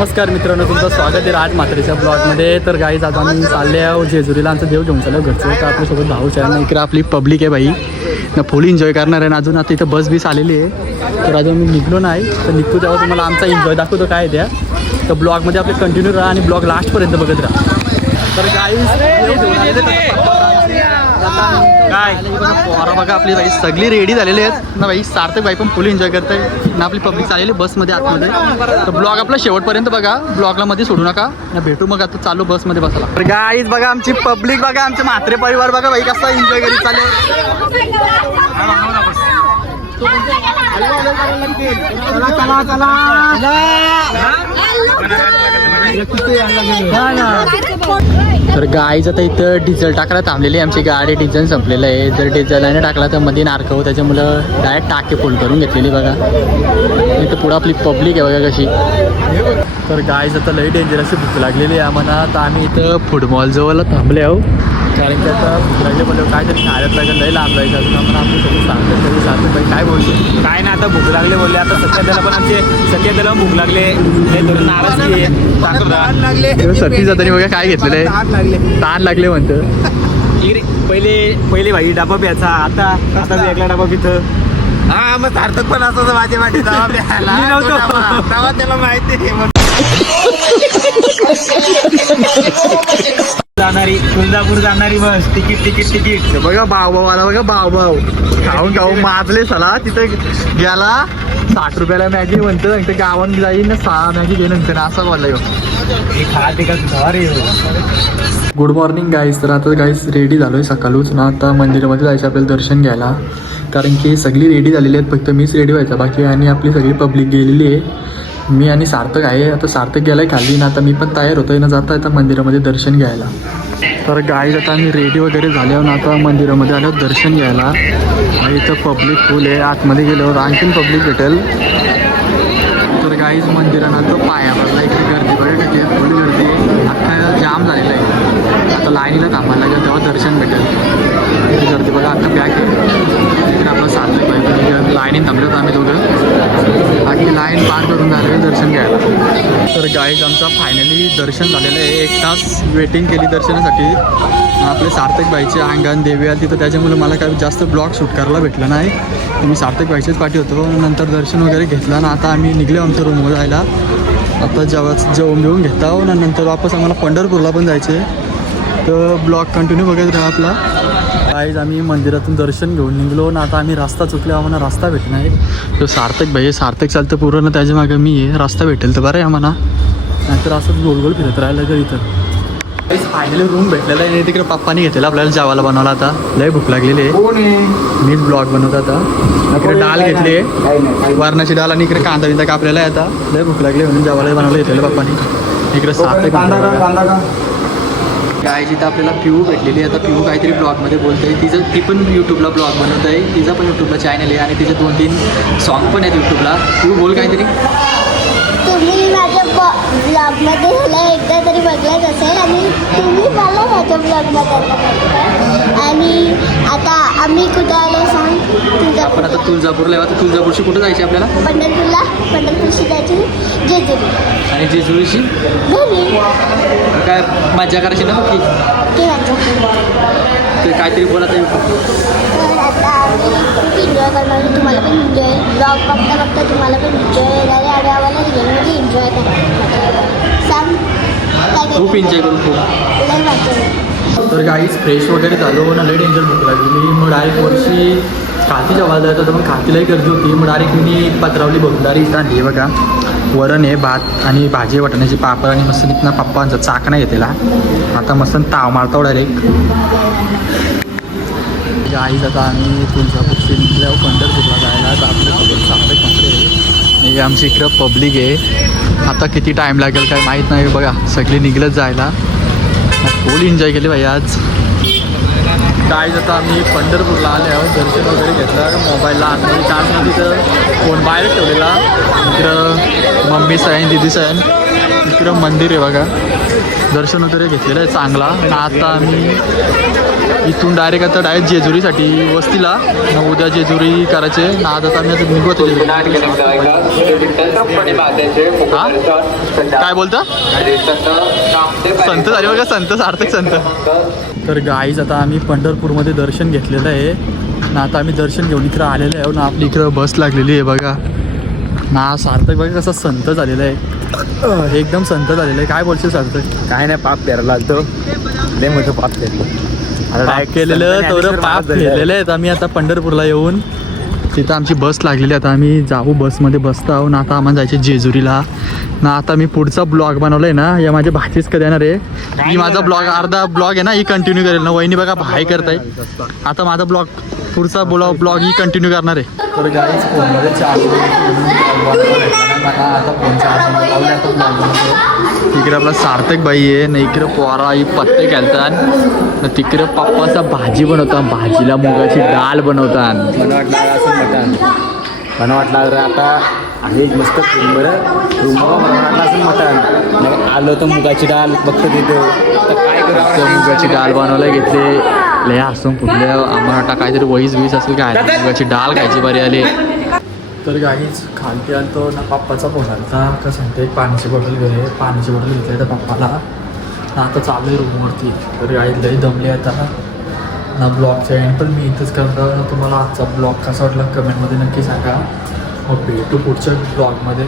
नमस्कार मित्रांनो, तुमचं स्वागत आहे राज म्हात्रेच्या ब्लॉगमध्ये. तर गाईज आता आम्ही चालले आहो जेजुरीला. आमचं देव घेऊन चाललो घरचं. तर आपल्यासोबत भाऊच आहे ना, इकडे आपली पब्लिक आहे बाई ना, फुल एन्जॉय करणार आहे ना. अजून आता इथं बस बीस आलेली आहे. तर अजून मी निघलो नाही, तर निघतो तेव्हा तुम्हाला आमचा एन्जॉय दाखवतो काय द्या. तर ब्लॉगमध्ये आपले कंटिन्यू राहा आणि ब्लॉग लास्टपर्यंत बघत राहा. तर गाईज काय पोरा बघा, आपली बाई सगळी रेडी झालेली आहेत ना. बाई सार्थक बाई पण फुल एन्जॉय करते ना. आपली पब्लिक चाललेली बसमध्ये आतमध्ये. तर ब्लॉग आपला शेवटपर्यंत बघा, ब्लॉगला मध्ये सोडू नका ना. भेटू मग आता चालू बसमध्ये बसायला. तर गाईज बघा आमची पब्लिक बघा, आमचे म्हात्रे परिवार बघा बाई कसा एन्जॉय करीत चालले. तर गाईज आता इथं डिझेल टाकायला थांबलेली आहे. आमची गाडी डिझेल संपलेलं आहे. जर डिझेल नाही टाकला तर मध्ये नारकव, त्याच्यामुळं डायरेक्ट टाके फुल करून घेतलेली बघा. इथं पुढं आपली पब्लिक आहे बघा कशी. तर गाईज आता लई डेंजर अशी भूक लागलेली आहे आम्हाला. तर आम्ही इथं फुटबॉल जवळ थांबले आहो, कारण की आता भूक लागले बोलले काहीतरी खायला लागेल. लई लांब जायचं अजून आपण आपल्यासोबत सांगतो तरी सांगतो बाई काय बोलतो काय ना. आता भूक लागले बोलले. आता सत्याला पण आमचे सत्याला भूक लागले, ते धरून नाराज लागले. सती जातानी बघा काय घेतलेलं आहे, ताण लागले म्हणतं. इकडे पहिले भाई डबा प्यायचा, आता वेगळा डबा पितं. हा मग सार्थक पण असं माझ्या वाटी तेव्हा त्याला माहिती जाणारी तुळजापूर जाणारी बस. तिकीट बघा. भाऊ आला बघा, भाऊ खाऊन माजले चला. तिथं गेला 60 रुपयाला मॅगी म्हणतं. नंतर गावात जाईल ना 6 मॅगी घे नंतर असं बोलला. Good morning guys. तर आता गाईज रेडी झालोय सकाळूच ना. आता मंदिरामध्ये जायचं आपल्याला दर्शन घ्यायला, कारण की सगळी रेडी झालेली आहेत. फक्त मीच रेडी व्हायचा बाकी, आणि आपली सगळी पब्लिक गेलेली आहे. मी आणि सार्थक आहे. आता सार्थक गेलाय खाली ना. आता मी पण तयार होतोय ना, जाता येतं मंदिरामध्ये दर्शन घ्यायला. तर गाईज आता आम्ही रेडी वगैरे झाल्यावर ना आता मंदिरामध्ये आल्यावर दर्शन घ्यायला. इथं पब्लिक फुल आहे. आतमध्ये गेल्यावर आणखीन पब्लिक भेटेल. तर गाईज मंदिरानं तो पायावरला इकडे गर्दी बघा किती फुल गर्दी आहे. अख्खा जाम झालेला आहे. आता लाईनीला थांबायला लागेल तेव्हा दर्शन भेटेल. इथे गर्दी बघा अख्खा पॅक आहे. इकडे आपलं सार्थक पाहिजे लाईनीत थांबलो आम्ही दोघं. बाकी लाईन पार करून झालं आहे दर्शन घ्यायला. तर गाईज आमचा फायनली दर्शन झालेलं आहे. 1 तास वेटिंग केली दर्शनासाठी. आपले सार्थक बाईचे अंगण देवी आली तिथं, त्याच्यामुळे मला काही जास्त ब्लॉग शूट करायला भेटलं नाही. मी सार्थक बाईचेच पाठी होतो. नंतर दर्शन वगैरे घेतलं ना. आता आम्ही निघले आमच्या रूमवर जायला. आता जेवण घेऊन घेता हो ना. नंतर वापस आम्हाला पंढरपूरला पण जायचे. तर ब्लॉग कंटिन्यू बघत राहा आपला. गाईज आम्ही मंदिरातून दर्शन घेऊन निघलो ना. आता आम्ही रस्ता चुकले, आम्हाला रस्ता भेटणार आहे. तो सार्थक भाई सार्थक चालतं पूर्ण, त्याच्या मागे मी आहे. रस्ता भेटेल तर बरं आहे आम्हाला, नाहीतर असं गोल फिरत राहिलं तर इथं. फायनली रूम भेटलेला आहे. तिकडे पप्पानी घेतलेला आपल्याला जेवायला बनवला. आता लय भूक लागलेली आहे. मीच ब्लॉग बनवत आता. इकडे डाळ घेतली आहे, वारणाची डाळ, आणि इकडे कांदा बिंदा कापलेला आहे. आता लय भूक लागली म्हणून जेवायला बनवलं घेतलेलं पप्पानी. इकडे सार्थक काय जिथं आपल्याला पिऊ भेटलेली आहे. आता पिऊ काहीतरी ब्लॉगमध्ये बोलत आहे. ती पण यूट्यूबला ब्लॉग बनवत आहे. तिचा पण यूट्यूबला चॅनल आहे आणि तिचे 2-3 सॉन्ग पण आहेत यूट्यूबला. पिऊ बोल काहीतरी. तुम्ही माझ्या ब्लॉगमध्ये ह्याला एकदा तरी बघलाच असेल, आणि तुम्ही मला माझ्या ब्लॉगमध्ये. आणि आता आम्ही कुठं आलो सांग? आपण आता तुळजापूरला येऊ. आता तुळजापूरशी कुठं जायची आपल्याला? पंढरपूरशी जायची, जेजुरी. आणि जेजुरीशी घरी काय मजा करायची ना की ते काहीतरी बोलत आहे. तर आता आम्ही खूप एन्जॉय करणार. तुम्हाला पण एन्जॉय ब्लॉग बघता तुम्हाला पण एन्जॉय येणार आहे. आणि आम्हाला रिअलमध्ये एन्जॉय करायला सांग काय खूप एन्जॉय करून खूप. लय वाटतं. तर गाईज फ्रेश वगैरे झालो ना. लई डेंजर भूक लागली. मग डायरेक्ट वर्षी खाती जेव्हा जायचं होतं, मग खातीलाही गर्दी होती. मग डायरेक्ट मी पत्रावली बघणारी इथं आणली बघा. वरण आहे, भात आणि भाजी, वाटण्याची पापड, आणि मस्त तिथनं पप्पांचा चाकणा घेतलेला. आता मस्त ताव मारतो डायरेक्ट. गाईज आता आम्ही तुळजापूरशी निघल्यावर पंढरपूरला जायला. तर आपल्यासोबत सार्थक कपडे हे आमची इकडं पब्लिक आहे. आता किती टाईम लागेल काय माहीत नाही बघा. सगळी निघलंच जायला. फुल एन्जॉय केली भाई आज. गाईज आता आम्ही पंढरपूरला आले आहोत. दर्शन वगैरे घेतलं. मोबाईलला आतमध्ये चार्ज नाही, तिथं फोन बाहेर ठेवलेला. इकडं मम्मी सैन दिदी सैन. इकडं मंदिर आहे बघा. दर्शन वगैरे घेतलेलं आहे चांगला. आता आम्ही इथून डायरेक्ट आता डायरेक्ट जेजुरीसाठी वस्तीला ना उद्या जेजुरी करायचे ना आता आम्ही आता निघू आता हा काय बोलता संत झाले बघा संत सार्थक संत. तर गाईज आता आम्ही पंढरपूरमध्ये दर्शन घेतलेलं आहे ना आता आम्ही दर्शन घेऊन इकडं आलेलं आहे ना आपली इकडं बस लागलेली आहे बघा ना. सार्थक बघा कसं संत झालेलं आहे एकदम संत झालेलं आहे. काय बोलशील सार्थक? काय नाही पाप पेरायला आलतो लय मोठं पाप पेरलं पाप केलेलं तर पाप केलेलं आहेत. आम्ही आता पंढरपूरला येऊन तिथं आमची बस लागलेली आता आम्ही जाऊ बसमध्ये बसतो आहो ना. आता आम्हाला जायचे जेजुरीला ना. आता मी पुढचा ब्लॉग बनवला आहे ना या माझ्या भाचीच कधी येणार आहे. ही माझा ब्लॉग अर्धा ब्लॉग आहे ना ही कंटिन्यू करेल ना. वहिनी बघा भाई करताय. आता माझा ब्लॉग पुढचा ब्लॉग ही कंटिन्यू करणार आहे. तर गाईज फोनमध्ये चार्ज मला आता फोन चार्ज इकडे आपला सार्थक बाई आहे ना. इकडे पोरा ही पत्ते घालतात ना. तिकडे पप्पाचा भाजी बनवतात. भाजीला मुगाची डाळ बनवतात. मला वाटलं असं मटण मला वाटलं आता आहे मस्त रूम बरं रूमवर मला वाटलं असं मटण मग आलो तर मुगाची डाळ बघतो तिथे तर काय करावं. मुगाची डाळ बनवायला घेतले लय हसून फुटले आम्हाला काहीतरी वहीस असेल काय मुगाची डाळ खायची बरी आली. तर गाईच खालती आलतो ना. पप्पाचा फोन आलता का सांगते एक पाण्याची बॉटल घे. पाण्याची बॉटल घेतली तर पप्पाला ना. आता चालू आहे रूमवरती. तर गाई लई दमली आता ना. ब्लॉगचा एंड पण मी इथंच करतो. तुम्हाला आजचा ब्लॉग कसा वाटला कमेंटमध्ये नक्की सांगा. मग भेटू पुढच्या ब्लॉगमध्ये.